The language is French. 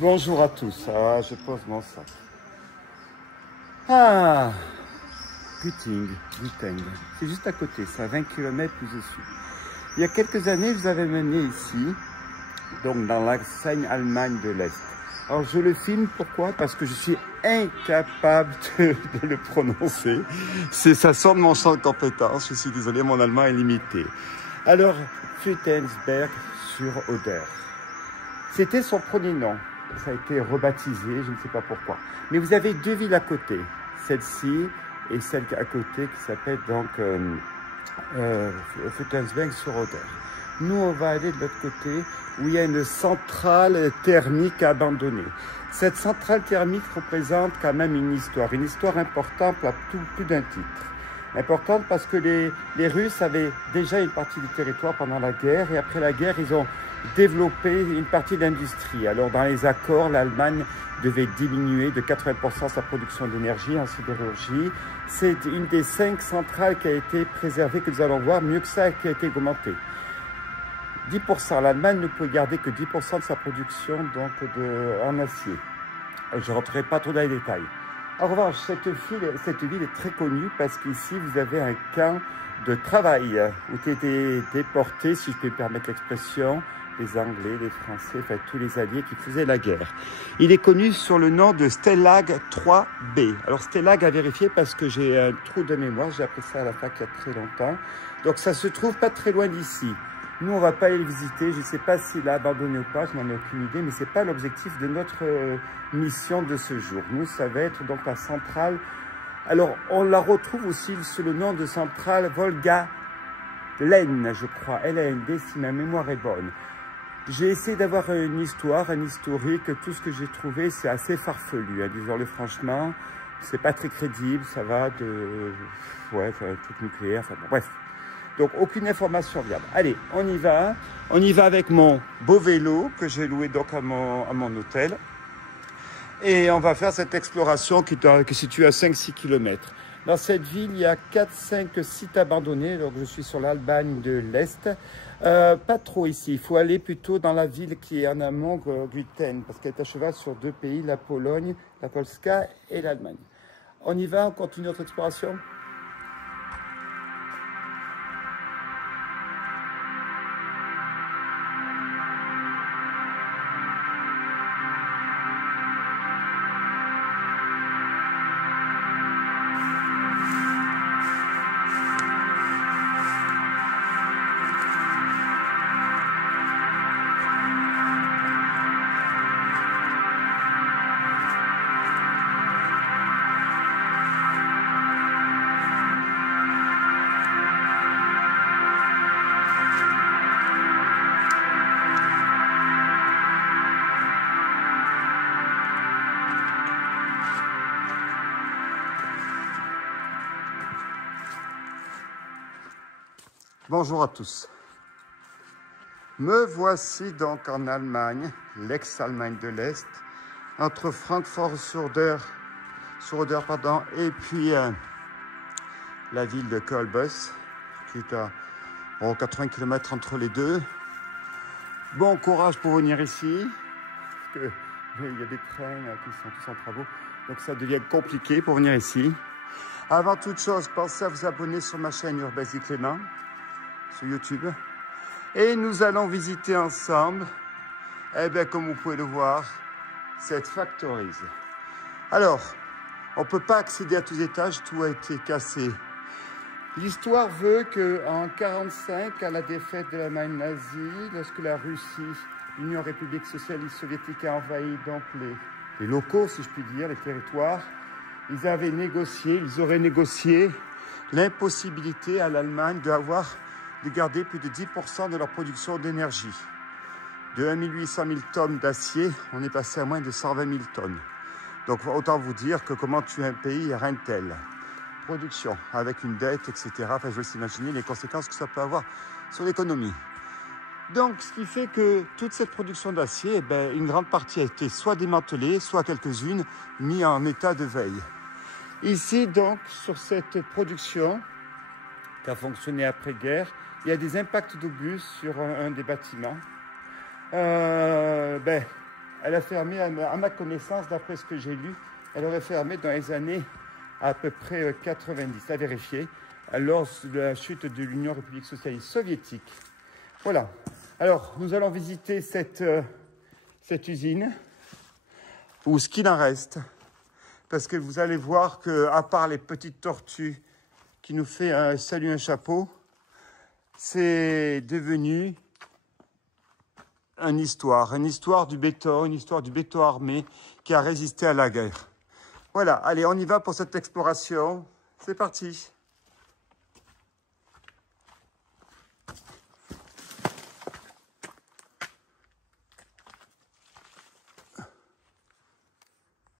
Bonjour à tous. Ah, je pose mon sac. Ah, Güting. C'est juste à côté, c'est à 20 km plus au sud. Il y a quelques années, je vous avais mené ici, donc dans l'Allemagne de l'Est. Alors je le filme, pourquoi? Parce que je suis incapable de le prononcer. Ça sort de mon champ de compétences, je suis désolé, mon allemand est limité. Alors, Fütensberg sur Oder. C'était son premier nom. Ça a été rebaptisé, je ne sais pas pourquoi. Mais vous avez deux villes à côté, celle-ci et celle à côté qui s'appelle donc Fütensberg sur Oder. Nous, on va aller de l'autre côté où il y a une centrale thermique abandonnée. Cette centrale thermique représente quand même une histoire importante à plus d'un titre. Importante parce que les Russes avaient déjà une partie du territoire pendant la guerre et après la guerre, ils ont développé une partie de l'industrie. Alors dans les accords, l'Allemagne devait diminuer de 80% sa production d'énergie en sidérurgie. C'est une des 5 centrales qui a été préservée, que nous allons voir, mieux que ça, qui a été augmentée. 10%, l'Allemagne ne pouvait garder que 10% de sa production donc en acier. Je ne rentrerai pas trop dans les détails. En revanche, cette ville est très connue parce qu'ici, vous avez un camp de travail où étaient déportés, si je peux me permettre l'expression, les Anglais, les Français, enfin tous les Alliés qui faisaient la guerre. Il est connu sur le nom de Stalag 3B. Alors Stalag à vérifier parce que j'ai un trou de mémoire, j'ai appris ça à la fac il y a très longtemps. Donc ça se trouve pas très loin d'ici. Nous, on va pas aller le visiter. Je ne sais pas s'il a abandonné ou pas, je n'en ai aucune idée, mais c'est pas l'objectif de notre mission de ce jour. Nous, ça va être donc la centrale. Alors, on la retrouve aussi sous le nom de centrale Volga-Len, je crois. LND, si ma mémoire est bonne. J'ai essayé d'avoir une histoire, un historique. Tout ce que j'ai trouvé, c'est assez farfelu, hein, disons-le franchement. C'est pas très crédible. Ça va de, ouais, un truc nucléaire. Enfin, bon, bref. Donc, aucune information viable. Allez, on y va. On y va avec mon beau vélo que j'ai loué donc à mon hôtel. Et on va faire cette exploration qui est située à 5-6 km. Dans cette ville, il y a 4-5 sites abandonnés. Donc, je suis sur l'Allemagne de l'Est. Pas trop ici. Il faut aller plutôt dans la ville qui est en amont, Güten, parce qu'elle est à cheval sur deux pays, la Pologne, la Polska et l'Allemagne. On y va, on continue notre exploration. Bonjour à tous. Me voici donc en Allemagne, l'ex-Allemagne de l'Est, entre Francfort-sur-Oder, et puis la ville de Kolbus, qui est à 80 km entre les deux. Bon courage pour venir ici, parce qu'il y a des trains qui sont tous en travaux, donc ça devient compliqué pour venir ici. Avant toute chose, pensez à vous abonner sur ma chaîne Urbasi Clément, sur YouTube. Et nous allons visiter ensemble, eh bien, comme vous pouvez le voir, cette factory. Alors, on ne peut pas accéder à tous les étages, tout a été cassé. L'histoire veut qu'en 1945, à la défaite de l'Allemagne nazie, lorsque la Russie, l'Union République Socialiste Soviétique a envahi donc les locaux, si je puis dire, les territoires, ils auraient négocié l'impossibilité à l'Allemagne de garder plus de 10% de leur production d'énergie. De 1 800 000 tonnes d'acier, on est passé à moins de 120 000 tonnes. Donc autant vous dire que comment tuer un pays à rien de tel. Production, avec une dette, etc. Enfin, je veux s'imaginer les conséquences que ça peut avoir sur l'économie. Donc, ce qui fait que toute cette production d'acier, eh bien, une grande partie a été soit démantelée, soit quelques-unes mises en état de veille. Ici, donc, sur cette production qui a fonctionné après-guerre, il y a des impacts d'obus sur un des bâtiments. Elle a fermé, à ma connaissance, d'après ce que j'ai lu, elle aurait fermé dans les années à peu près 90, à vérifier, lors de la chute de l'Union République Socialiste Soviétique. Voilà. Alors, nous allons visiter cette usine, ou ce qu'il en reste, parce que vous allez voir que, à part les petites tortues qui nous fait un salut, un chapeau, c'est devenu une histoire du béton armé qui a résisté à la guerre. Voilà, allez, on y va pour cette exploration. C'est parti.